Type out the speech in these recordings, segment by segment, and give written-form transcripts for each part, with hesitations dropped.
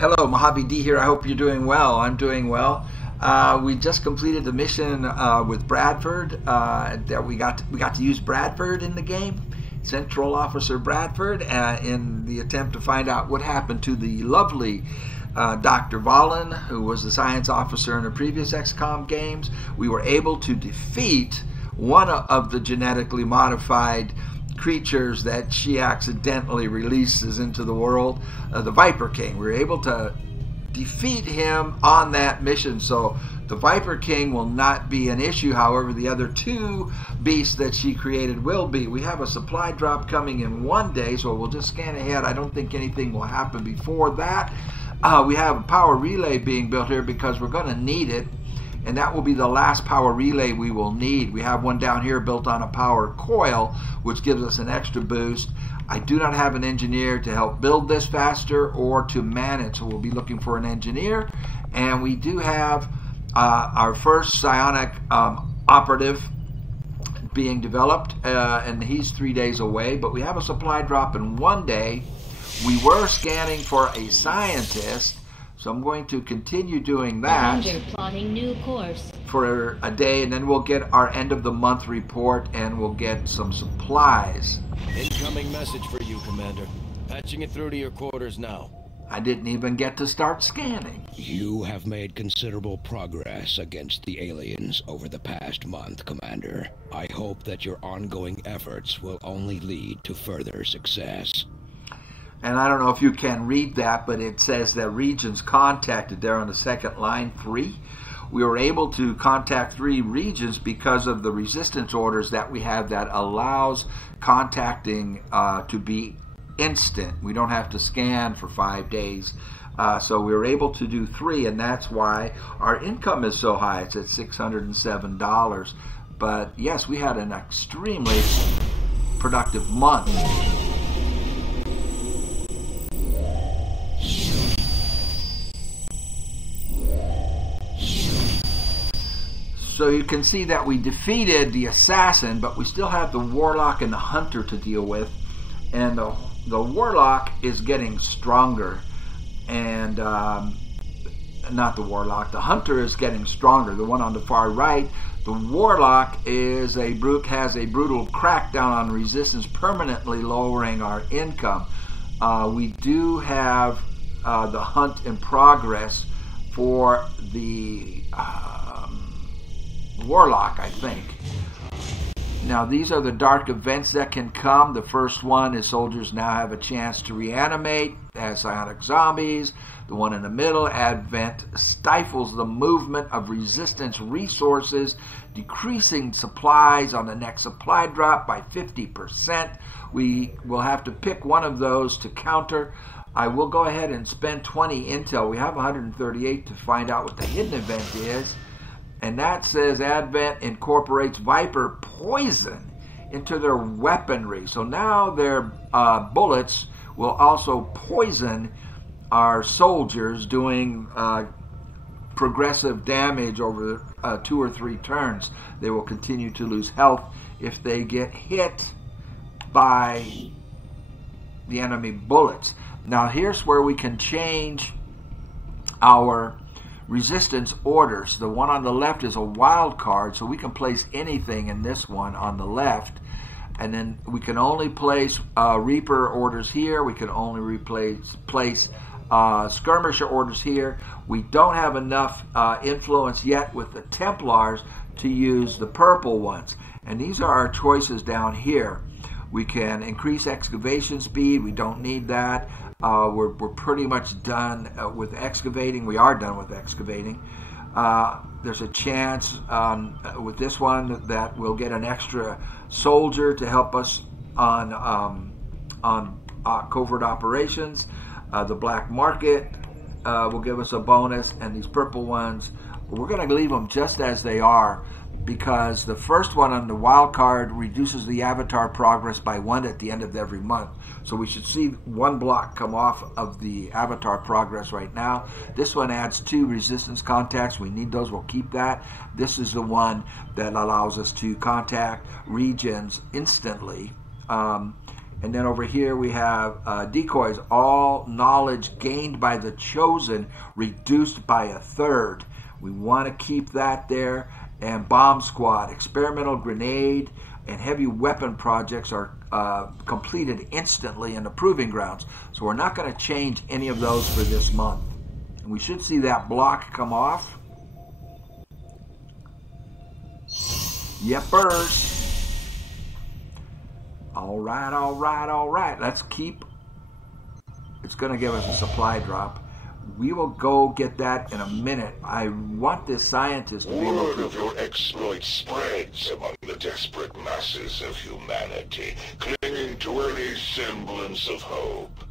Hello, MojaveD here. I hope you're doing well. I'm doing well. We just completed the mission with Bradford. That we got to use Bradford in the game, Central Officer Bradford, in the attempt to find out what happened to the lovely Dr. Valen, who was the science officer in the previous XCOM games. We were able to defeat one of the genetically modified creatures that she accidentally releases into the world, the Viper King. We were able to defeat him on that mission, so the Viper King will not be an issue. However, the other two beasts that she created will be. We have a supply drop coming in one day, so we'll just scan ahead. I don't think anything will happen before that. We have a power relay being built here because we're going to need it, and that will be the last power relay we will need. We have one down here built on a power coil, which gives us an extra boost. I do not have an engineer to help build this faster or to man it, so we'll be looking for an engineer. And we do have our first psionic operative being developed, and he's 3 days away, but we have a supply drop in one day. We were scanning for a scientist, so I'm going to continue doing that plotting new course for a day, and then we'll get our end of the month report and we'll get some supplies. Incoming message for you, Commander. Patching it through to your quarters now. I didn't even get to start scanning. You have made considerable progress against the aliens over the past month, Commander. I hope that your ongoing efforts will only lead to further success. And I don't know if you can read that, but it says that regions contacted there on the second line, 3. We were able to contact 3 regions because of the resistance orders that we have that allows contacting to be instant. We don't have to scan for 5 days. So we were able to do 3, and that's why our income is so high. It's at $607. But yes, we had an extremely productive month. So you can see that we defeated the assassin, but we still have the warlock and the hunter to deal with. And the warlock is getting stronger. And not the warlock, the hunter is getting stronger. The one on the far right, the warlock is has a brutal crackdown on resistance, permanently lowering our income. We do have the hunt in progress for the warlock, I think. Now, these are the dark events that can come. The first one is soldiers now have a chance to reanimate as psionic zombies. The one in the middle, Advent, stifles the movement of resistance resources, decreasing supplies on the next supply drop by 50%. We will have to pick one of those to counter. I will go ahead and spend 20 intel. We have 138 to find out what the hidden event is. And that says Advent incorporates Viper poison into their weaponry. So now their bullets will also poison our soldiers, doing progressive damage over 2 or 3 turns. They will continue to lose health if they get hit by the enemy bullets. Now here's where we can change our resistance orders. The one on the left is a wild card, so we can place anything in this one on the left, and then we can only place Reaper orders here. We can only place skirmisher orders here. We don't have enough influence yet with the Templars to use the purple ones, and these are our choices down here. We can increase excavation speed. We don't need that. We're pretty much done with excavating. We are done with excavating. There's a chance with this one that we'll get an extra soldier to help us on covert operations. The black market will give us a bonus, and these purple ones, we're going to leave them just as they are, because the first one on the wild card reduces the avatar progress by 1 at the end of every month. So we should see 1 block come off of the avatar progress right now. This one adds 2 resistance contacts. We need those. We'll keep that. This is the one that allows us to contact regions instantly. And then over here we have decoys. All knowledge gained by the chosen reduced by a third. We want to keep that there. And bomb squad, experimental grenade, and heavy weapon projects are completed instantly in the proving grounds. So we're not going to change any of those for this month. And we should see that block come off. Yepers. All right, all right, all right. Let's keep. It's going to give us a supply drop. We will go get that in a minute. I want this scientist to be able Word to... of your exploits spreads among the desperate masses of humanity, clinging to any semblance of hope.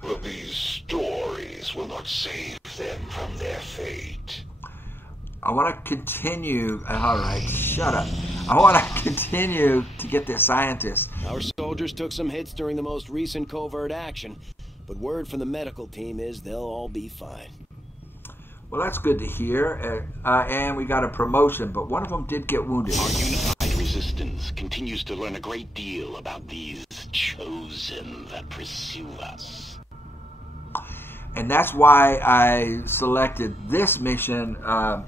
But these stories will not save them from their fate. I want to continue... All right, shut up. I want to continue to get this scientist. Our soldiers took some hits during the most recent covert action, but word from the medical team is they'll all be fine. Well, that's good to hear. And we got a promotion, but one of them did get wounded. Our unified resistance continues to learn a great deal about these chosen that pursue us. And that's why I selected this mission,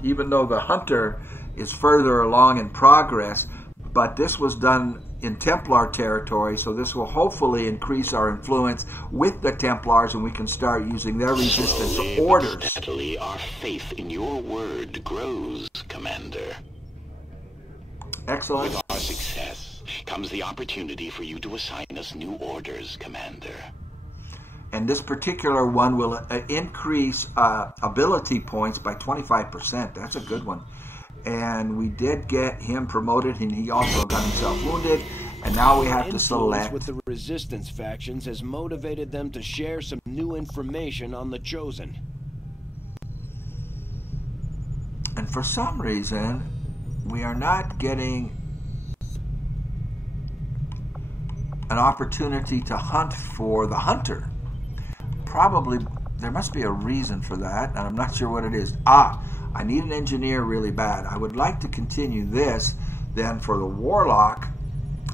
even though the Hunter is further along in progress. But this was done in Templar territory, so this will hopefully increase our influence with the Templars, and we can start using their resistance orders. But steadily, our faith in your word grows, Commander. Excellent. With our success comes the opportunity for you to assign us new orders, Commander. And this particular one will increase ability points by 25%. That's a good one. And we did get him promoted, and he also got himself wounded. And now we have to select. With the resistance factions has motivated them to share some new information on the Chosen. And for some reason, we are not getting an opportunity to hunt for the Hunter. Probably, there must be a reason for that, and I'm not sure what it is. I need an engineer really bad. I would like to continue this then for the Warlock,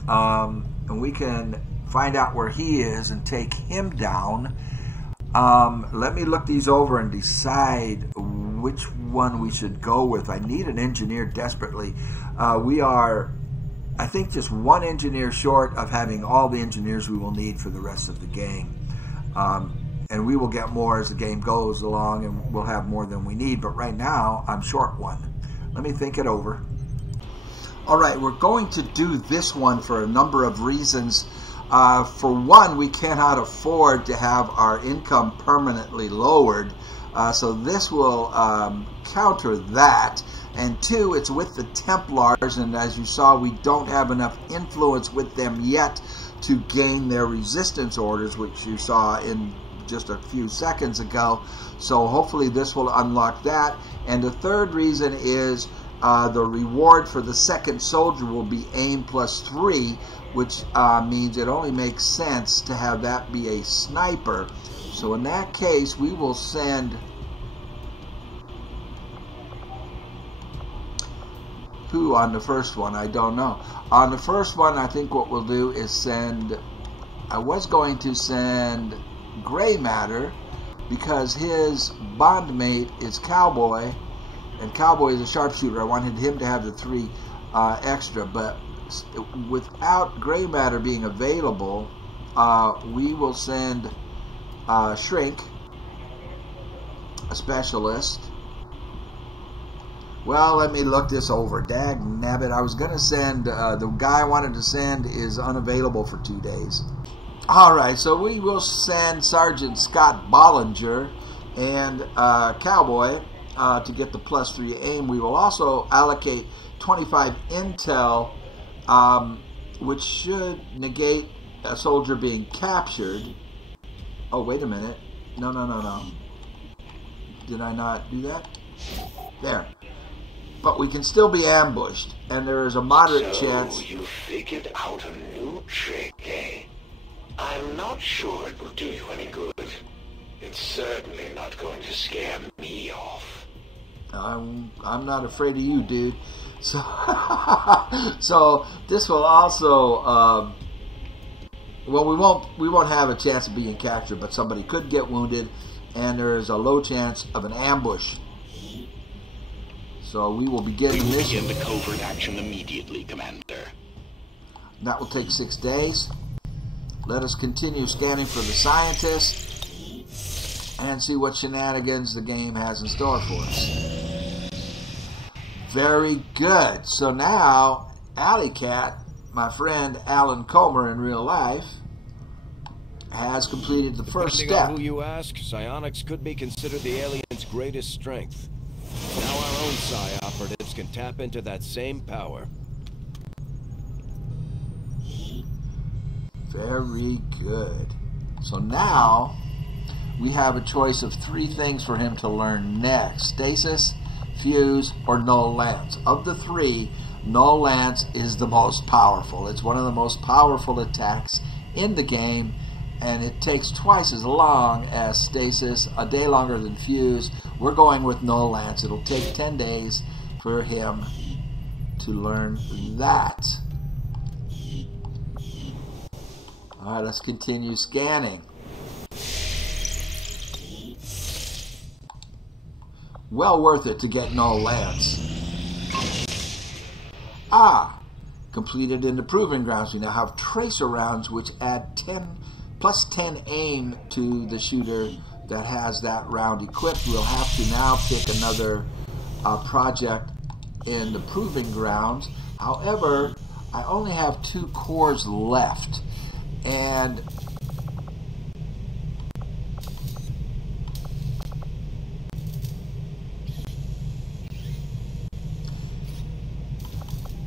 and we can find out where he is and take him down. Let me look these over and decide which one we should go with. I need an engineer desperately. We are, I think, just one engineer short of having all the engineers we will need for the rest of the game. And we will get more as the game goes along, and we'll have more than we need. But right now, I'm short one. Let me think it over. All right, we're going to do this one for a number of reasons. For one, we cannot afford to have our income permanently lowered. So this will counter that. And two, it's with the Templars, and as you saw, we don't have enough influence with them yet to gain their resistance orders, which you saw in just a few seconds ago. So hopefully this will unlock that. And the third reason is the reward for the second soldier will be aim +3, which means it only makes sense to have that be a sniper. So in that case, we will send who on the first one? I don't know. On the first one, I think what we'll do is send, I was going to send Gray Matter, because his bondmate is Cowboy, and Cowboy is a sharpshooter. I wanted him to have the 3 extra, but without Gray Matter being available, we will send Shrink, a specialist. Well, let me look this over. Dag nabbit. I was going to send, the guy I wanted to send is unavailable for 2 days. Alright, so we will send Sergeant Scott Bollinger and Cowboy to get the +3 aim. We will also allocate 25 intel, which should negate a soldier being captured. Oh, wait a minute. No. Did I not do that? There. But we can still be ambushed, and there is a moderate chance. So you figured out a new trick, eh? I'm not sure it will do you any good. It's certainly not going to scare me off. I'm not afraid of you, dude. So, so this will also well, we won't have a chance of being captured, but somebody could get wounded, and there is a low chance of an ambush. So we will begin the mission. Begin the covert action immediately, Commander. That will take 6 days. Let us continue scanning for the scientists and see what shenanigans the game has in store for us. Very good. So now, Alley Cat, my friend Alan Comer in real life, has completed the first Depending step. on who you ask, psionics could be considered the aliens' greatest strength. Now our own psi operatives can tap into that same power. Very good. So now we have a choice of 3 things for him to learn next: stasis, fuse, or null lance. Of the 3, null lance is the most powerful. It's one of the most powerful attacks in the game, and it takes twice as long as stasis, a day longer than fuse. We're going with null lance. It'll take 10 days for him to learn that. All right, let's continue scanning. Well worth it to get null lance. Completed in the proving grounds. We now have tracer rounds, which add plus 10 aim to the shooter that has that round equipped. We'll have to now pick another project in the proving grounds. However, I only have 2 cores left, and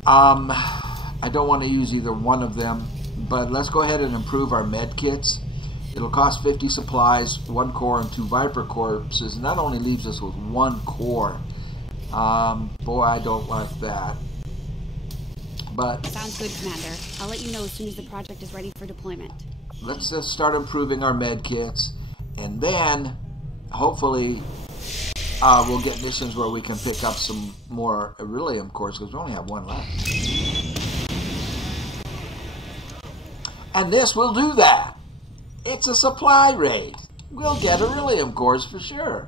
I don't want to use either one of them, but let's go ahead and improve our med kits. It'll cost 50 supplies, 1 core, and 2 Viper corpses, and that only leaves us with 1 core. Boy, I don't like that. But sounds good, Commander. I'll let you know as soon as the project is ready for deployment. Let's just start improving our med kits, and then hopefully we'll get missions where we can pick up some more Irelium cores, because we only have 1 left. And this will do that. It's a supply raid. We'll get Irelium cores for sure.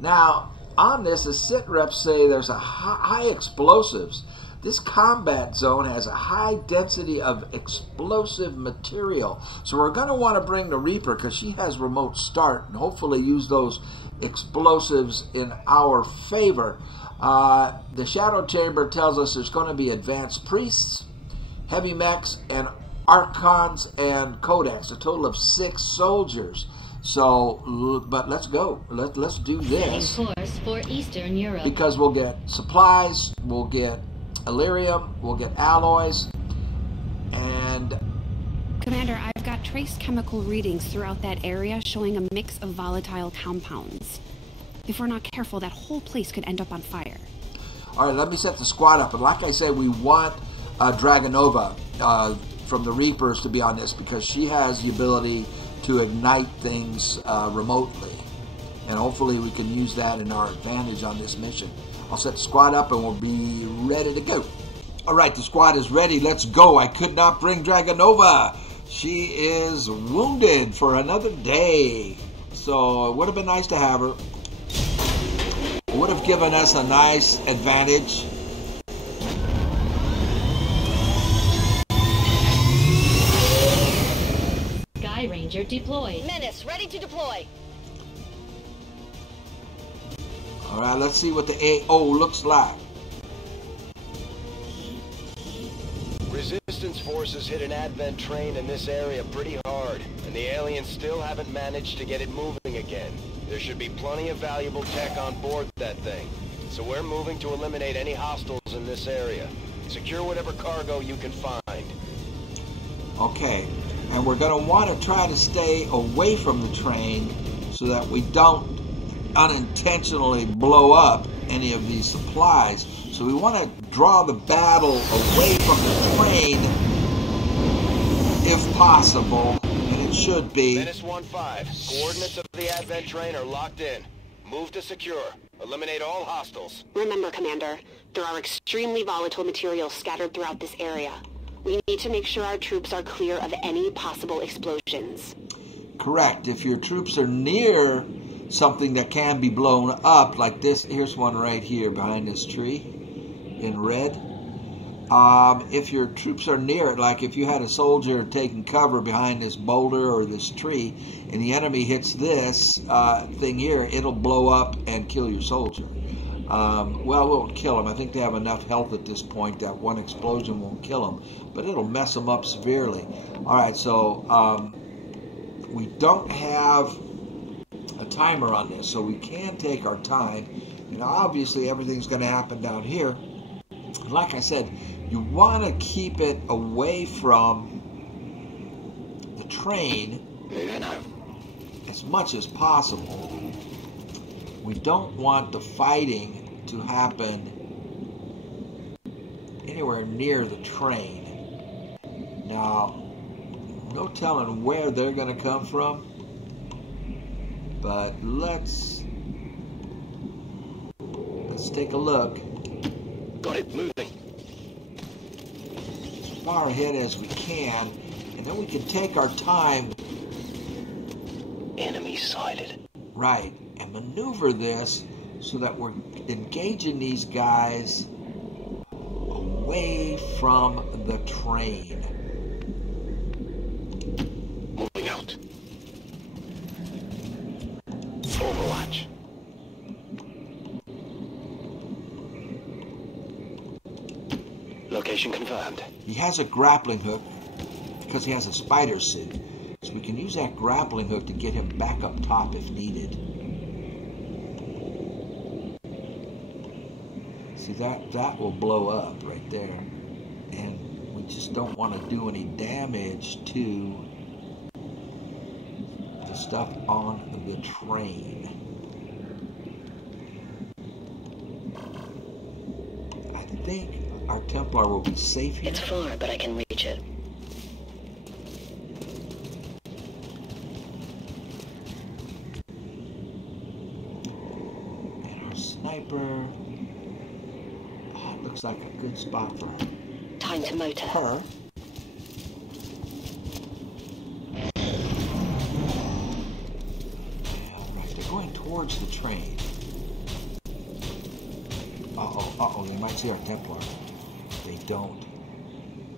Now, on this, the sit reps say there's a high explosives. This combat zone has a high density of explosive material. So we're going to want to bring the Reaper, because she has remote start, and hopefully use those explosives in our favor. The Shadow Chamber tells us there's going to be advanced priests, heavy mechs, and archons and codex, a total of 6 soldiers. So, but let's go. Let's do this. Setting course for Eastern Europe. Because we'll get supplies, we'll get Illyrium, we'll get alloys, and... Commander, I've got trace chemical readings throughout that area showing a mix of volatile compounds. If we're not careful, that whole place could end up on fire. All right, let me set the squad up. And like I said, we want Dragonova from the Reapers to be on this, because she has the ability to ignite things remotely. And hopefully we can use that in our advantage on this mission. I'll set the squad up and we'll be ready to go. All right, the squad is ready. Let's go. I could not bring Dragonova. She is wounded for another day. So it would have been nice to have her. It would have given us a nice advantage. Sky Ranger deployed. Menace, ready to deploy. All right, let's see what the AO looks like. Resistance forces hit an Advent train in this area pretty hard, and the aliens still haven't managed to get it moving again. There should be plenty of valuable tech on board that thing, so we're moving to eliminate any hostiles in this area. Secure whatever cargo you can find. Okay, and we're going to want to try to stay away from the train so that we don't unintentionally blow up any of these supplies. So we want to draw the battle away from the train if possible, and it should be. Menace 1-5, coordinates of the Advent train are locked in. Move to secure. Eliminate all hostiles. Remember, Commander, there are extremely volatile materials scattered throughout this area. We need to make sure our troops are clear of any possible explosions. Correct. If your troops are near something that can be blown up, like this, here's one right here behind this tree in red. If your troops are near it, like if you had a soldier taking cover behind this boulder or this tree, and the enemy hits this thing here, it'll blow up and kill your soldier. Well, it won't kill them. I think they have enough health at this point that one explosion won't kill them, but it'll mess them up severely. All right, so we don't have a timer on this, so we can take our time. And obviously, everything's going to happen down here. Like I said, you want to keep it away from the train as much as possible. We don't want the fighting to happen anywhere near the train. Now, no telling where they're going to come from, but let's take a look. Got it, moving. As far ahead as we can, and then we can take our time. Enemy sighted. Right, and maneuver this so that we're engaging these guys away from the train. Moving out. Overwatch. Location confirmed. He has a grappling hook because he has a spider suit. So we can use that grappling hook to get him back up top if needed. See, that will blow up right there. And we just don't want to do any damage to the stuff on the train. I think our Templar will be safe here. It's far, but I can reach it. And our sniper, it looks like a good spot for her. Time to motor. All right, they're going towards the train. Uh-oh, they might see our Templar. They don't.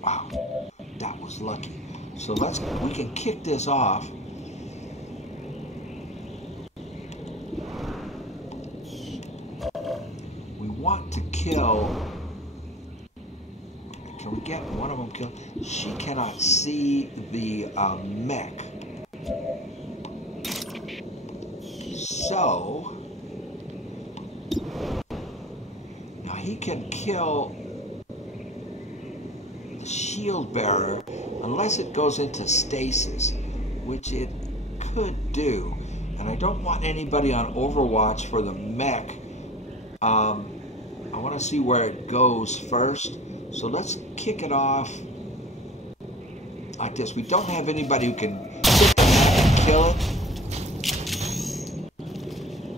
Wow, that was lucky. So we can kick this off. We want to kill. Can we get one of them killed? She cannot see the mech. So now he can kill the shield bearer unless it goes into stasis, which it could do. And I don't want anybody on Overwatch for the mech. I want to see where it goes first. So let's kick it off like this. We don't have anybody who can hit the mech and kill it.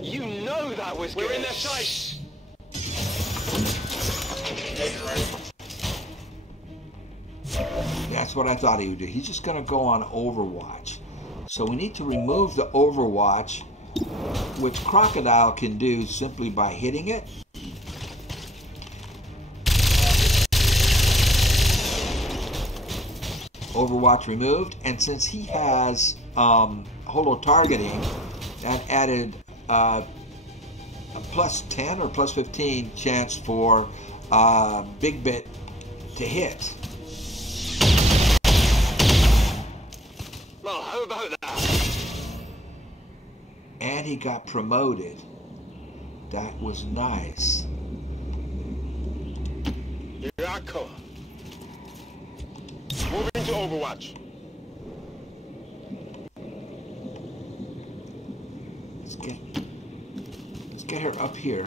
You know that was good. We're in their sights. That's what I thought he would do. He's just going to go on Overwatch. So we need to remove the Overwatch, which Crocodile can do simply by hitting it. Overwatch removed, and since he has holo targeting, that added a plus 10 or plus 15 chance for Big Bit to hit. Well, how about that? And he got promoted. That was nice. Here I come. Moving to Overwatch. Let's get her up here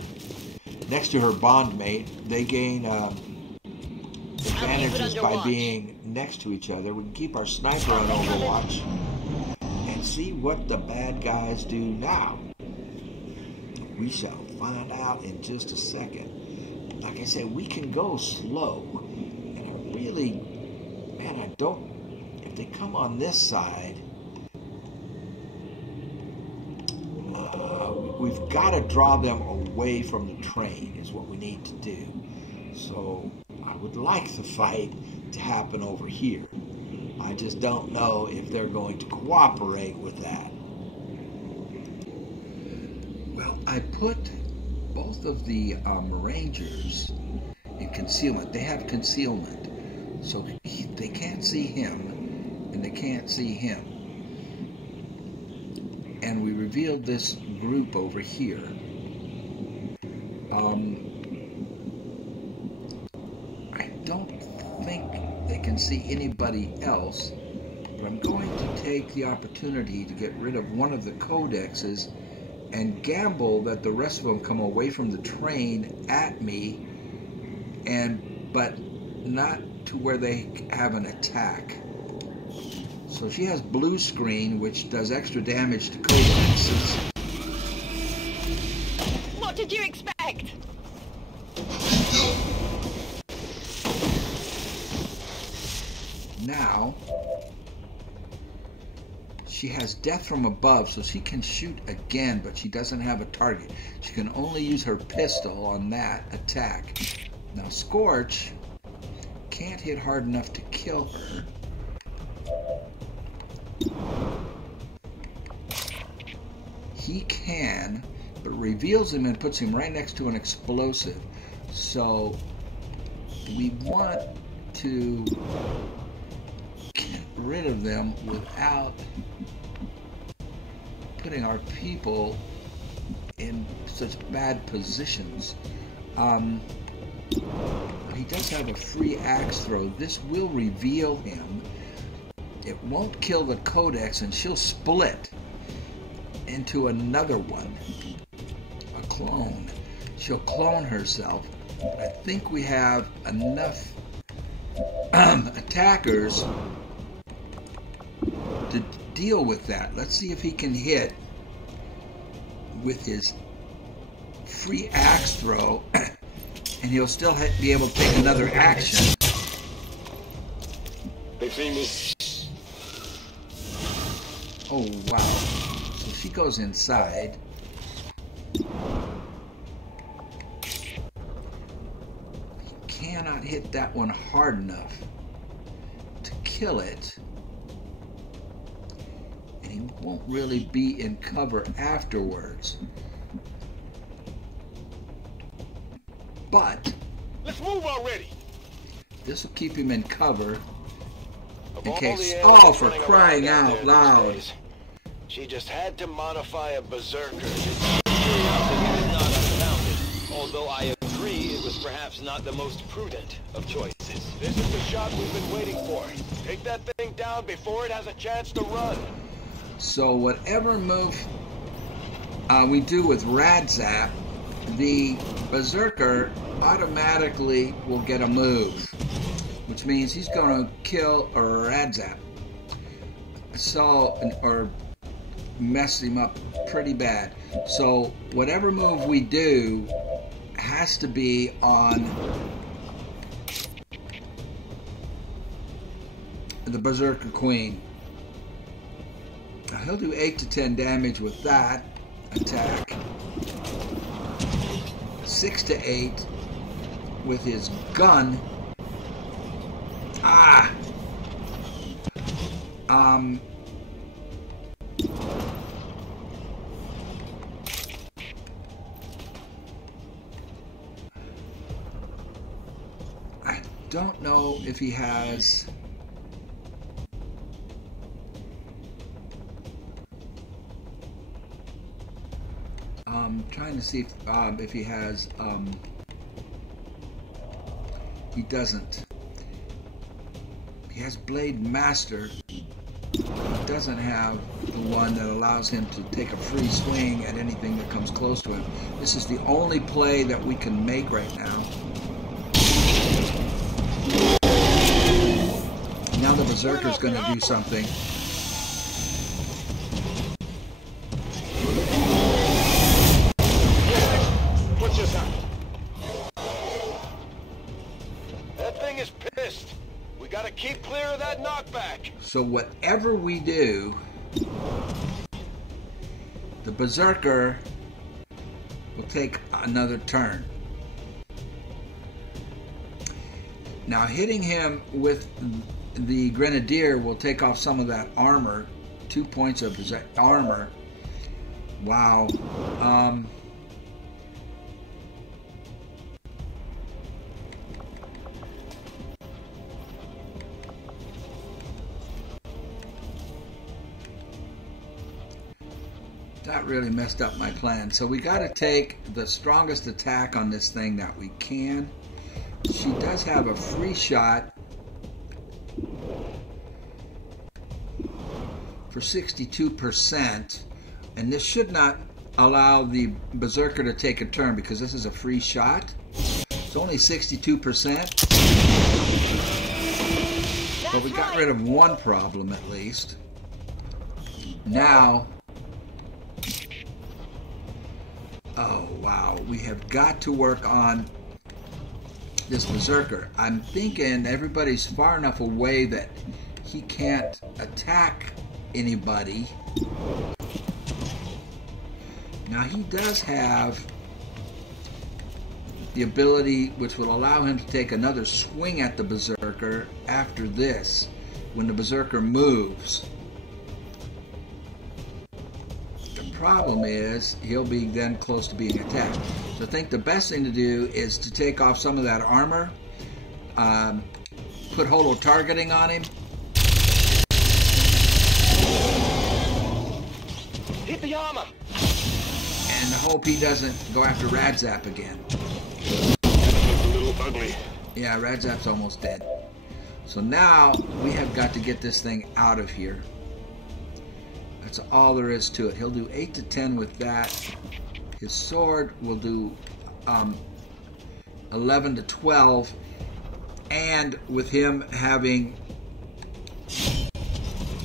next to her bondmate. They gain advantages by being next to each other. We can keep our sniper on Overwatch and see what the bad guys do now. We shall find out in just a second. Like I said, we can go slow, and I really Man, I don't... If they come on this side... we've got to draw them away from the train is what we need to do. So I would like the fight to happen over here. I just don't know if they're going to cooperate with that. Well, I put both of the Rangers in concealment. They have concealment. So they can't see him, and they can't see him. And we revealed this group over here. I don't think they can see anybody else, but I'm going to take the opportunity to get rid of one of the codexes and gamble that the rest of them come away from the train at me, but not to where they have an attack. So she has blue screen, which does extra damage to codexes. What did you expect? Now, she has death from above, so she can shoot again, but she doesn't have a target. She can only use her pistol on that attack. Now, Scorch can't hit hard enough to kill her. He can, but reveals him and puts him right next to an explosive. So we want to get rid of them without putting our people in such bad positions. He does have a free axe throw. This will reveal him. It won't kill the codex, and she'll split into another one, a clone. She'll clone herself. But I think we have enough attackers to deal with that. Let's see if he can hit with his free axe throw, and he'll still be able to take another action. They see me. Oh, wow. So she goes inside. He cannot hit that one hard enough to kill it. And he won't really be in cover afterwards. But Let's move already. this will keep him in cover. Of In all case, the oh, aliens for running crying around out there loud. these days, she just had to modify a berserker. Curiosity is not unfounded, although I agree it was perhaps not the most prudent of choices. This is the shot we've been waiting for. Take that thing down before it has a chance to run. So whatever move we do with Radzap, the Berserker automatically will get a move, which means he's going to kill a Radzap. So, or mess him up pretty bad. So whatever move we do has to be on the Berserker Queen. Now he'll do 8 to 10 damage with that attack. 6 to 8 with his gun. I don't know if he has trying to see if he has he doesn't. He has Blade Master. He doesn't have the one that allows him to take a free swing at anything that comes close to him. This is the only play that we can make right now. Now the Berserker's going to do something. What just happened? That thing is pissed. We gotta keep clear of knockback. So whatever we do, the Berserker will take another turn. Now hitting him with the Grenadier will take off some of that armor, 2 points of his armor. Wow. That really messed up my plan. So we got to take the strongest attack on this thing that we can. She does have a free shot for 62%, and this should not allow the Berserker to take a turn because this is a free shot. It's only 62%. But we got rid of one problem at least. Now, oh wow, we have got to work on this Berserker. I'm thinking everybody's far enough away that he can't attack anybody. Now he does have the ability which will allow him to take another swing at the Berserker after this, when the Berserker moves. The problem is he'll be then close to being attacked. So I think the best thing to do is to take off some of that armor, put holo targeting on him. Hit the armor. And hope he doesn't go after Radzap again. Looks a little ugly. Yeah, Radzap's almost dead. So now we have got to get this thing out of here. That's all there is to it. He'll do 8 to 10 with that. His sword will do 11 to 12. And with him having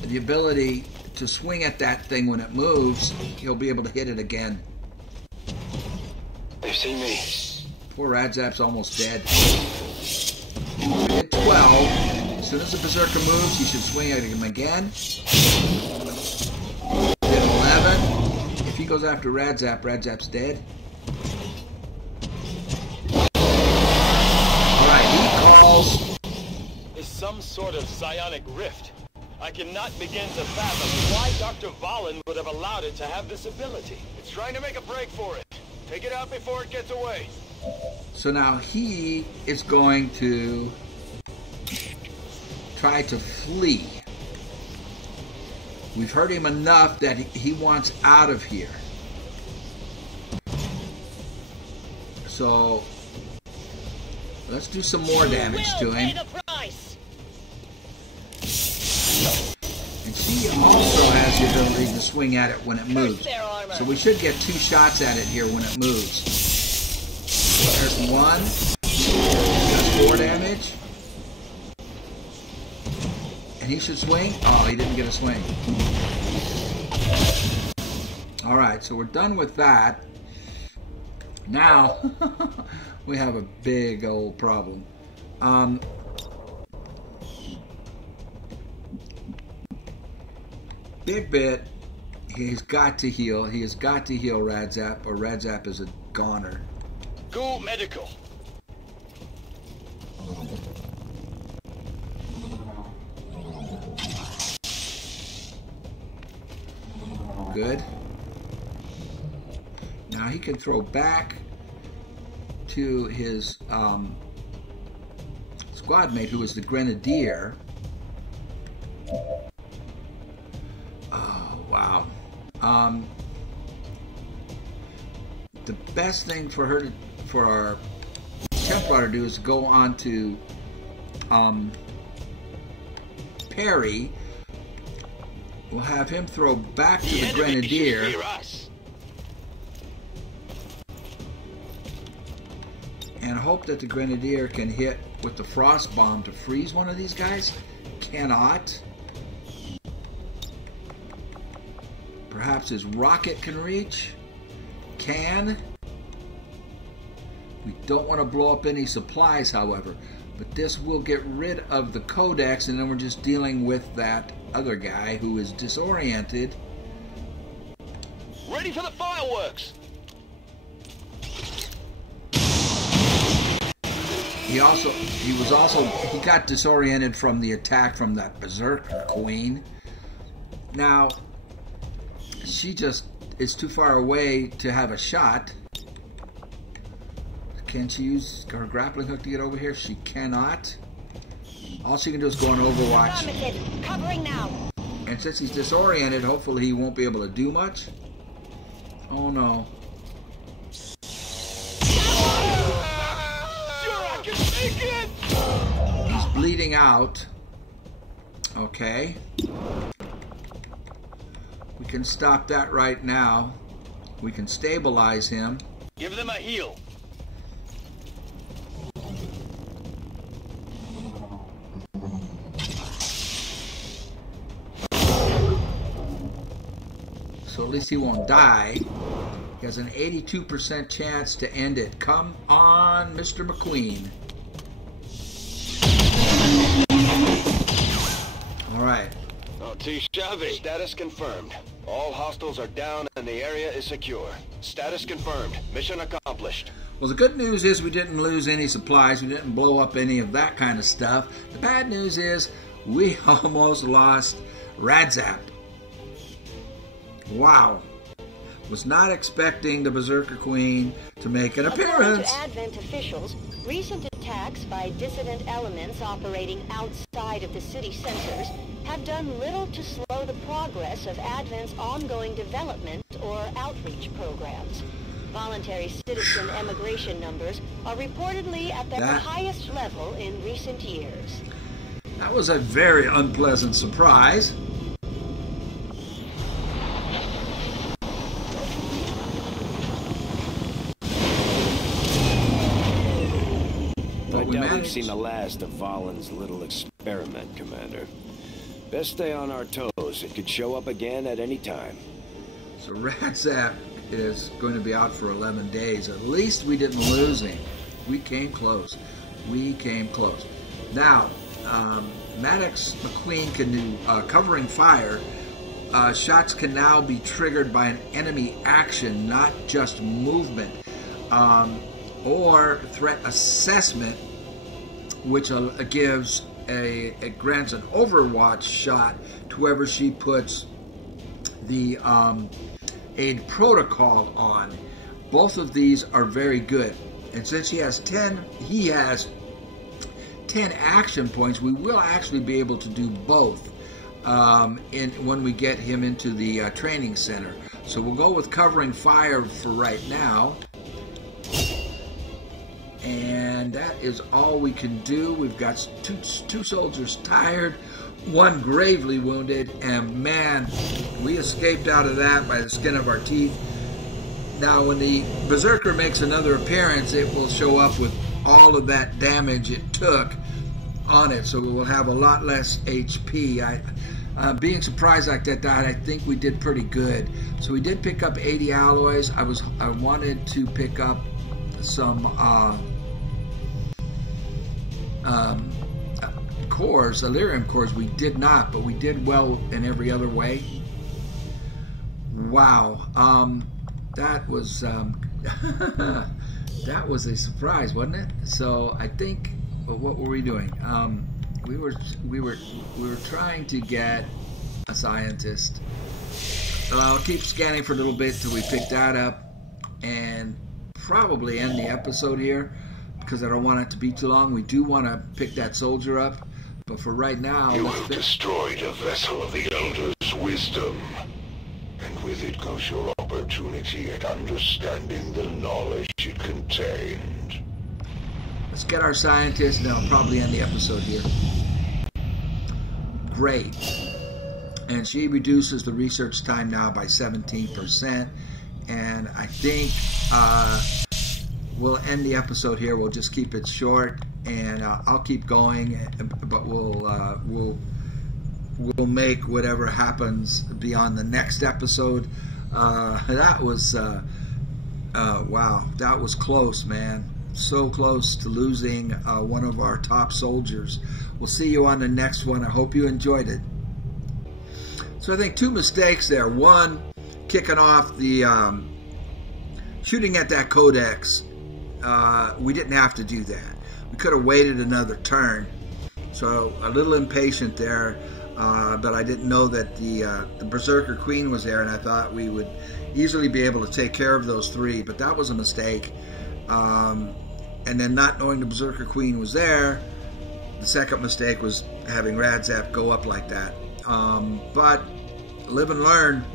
the ability to swing at that thing when it moves, he'll be able to hit it again. They've seen me. Poor Radzap's almost dead. Hit 12. As soon as the Berserker moves, he should swing at him again. Hit 11. If he goes after Radzap, Radzap's dead. Alright, he calls. Is some sort of psionic rift. I cannot begin to fathom why Dr. Vahlen would have allowed it to have this ability. It's trying to make a break for it. Take it out before it gets away. So now he is going to try to flee. We've hurt him enough that he wants out of here. So let's do some more damage to him. And she also has the ability to swing at it when it moves. So we should get 2 shots at it here when it moves. There's one. Does 4 damage. And he should swing. Oh, he didn't get a swing. Alright, so we're done with that. Now, we have a big old problem. Big Bit, he's got to heal. He has got to heal Radzap, or Radzap is a goner. Go medical. Good. Now he can throw back to his squad mate, who is the Grenadier. Oh, wow. The best thing for her to, for our Templar to do is go on to Perry. We'll have him throw back to the Grenadier. And hope that the Grenadier can hit with the Frost Bomb to freeze one of these guys. Cannot. Perhaps his rocket can reach. Can. We don't want to blow up any supplies, however. But this will get rid of the codex, and then we're just dealing with that other guy who is disoriented. Ready for the fireworks! He got disoriented from the attack from that Berserker Queen. Now, she just is too far away to have a shot. Can she use her grappling hook to get over here? She cannot. All she can do is go on Overwatch. Covering now. And since he's disoriented, hopefully he won't be able to do much. Oh no. He's bleeding out. Okay. We can stop that right now. We can stabilize him. Give them a heal. So at least he won't die. He has an 82% chance to end it. Come on, Mr. McQueen. All right. Mojave. Status confirmed. All hostiles are down and the area is secure. Status confirmed. Mission accomplished. Well, the good news is we didn't lose any supplies. We didn't blow up any of that kind of stuff. The bad news is we almost lost Radzap. Wow. Was not expecting the Berserker Queen to make an appearance. According to Advent officials, recent attacks by dissident elements operating outside of the city centers have done little to slow the progress of Advent's ongoing development or outreach programs. Voluntary citizen emigration numbers are reportedly at their highest level in recent years. That was a very unpleasant surprise. I doubt we've seen the last of Valen's little experiment, Commander. Best stay on our toes. It could show up again at any time. So Radzap is going to be out for 11 days. At least we didn't lose him. We came close. We came close. Now, Maddox McQueen can do covering fire. Shots can now be triggered by an enemy action, not just movement. Or threat assessment, which gives it grants an Overwatch shot to whoever she puts the aid protocol on. Both of these are very good, and since he has 10 action points, we will actually be able to do both when we get him into the training center. So we'll go with covering fire for right now. And that is all we can do. We've got two soldiers tired, one gravely wounded, and man, we escaped out of that by the skin of our teeth. Now, when the Berserker makes another appearance, it will show up with all of that damage it took on it, so we will have a lot less HP. Being surprised like that, I think we did pretty good. So we did pick up 80 alloys. I wanted to pick up some cores, Elerium cores. We did not, but we did well in every other way. Wow, that was that was a surprise, wasn't it? So I think, what were we doing? We were trying to get a scientist. So I'll keep scanning for a little bit till we pick that up, and probably end the episode here because I don't want it to be too long. We do want to pick that soldier up, but for right now, you have destroyed a vessel of the Elder's wisdom, and with it goes your opportunity at understanding the knowledge it contained. Let's get our scientist, and I'll probably end the episode here. Great. And she reduces the research time now by 17%. And I think we'll end the episode here. We'll just keep it short, and I'll keep going, but we'll make whatever happens beyond the next episode. That was wow, that was close, man. so close to losing one of our top soldiers. We'll see you on the next one. I hope you enjoyed it. So I think two mistakes there. One, kicking off the shooting at that codex. We didn't have to do that. We could have waited another turn. So a little impatient there, but I didn't know that the Berserker Queen was there, and I thought we would easily be able to take care of those three, but that was a mistake. And then not knowing the Berserker Queen was there, the second mistake was having Radzap go up like that. But live and learn,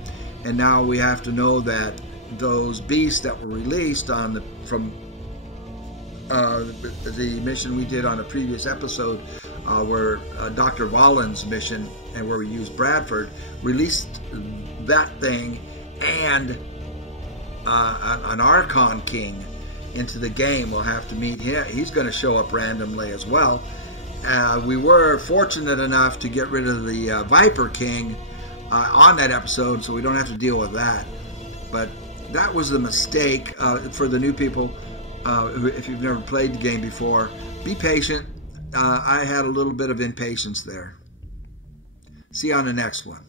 and now we have to know that those beasts that were released on from the mission we did on a previous episode, where Dr. Valen's mission, and where we used Bradford, released that thing and an Archon King into the game. We'll have to meet him. He's going to show up randomly as well. We were fortunate enough to get rid of the Viper King on that episode, so we don't have to deal with that. But that was the mistake for the new people. If you've never played the game before, be patient. I had a little bit of impatience there. See you on the next one.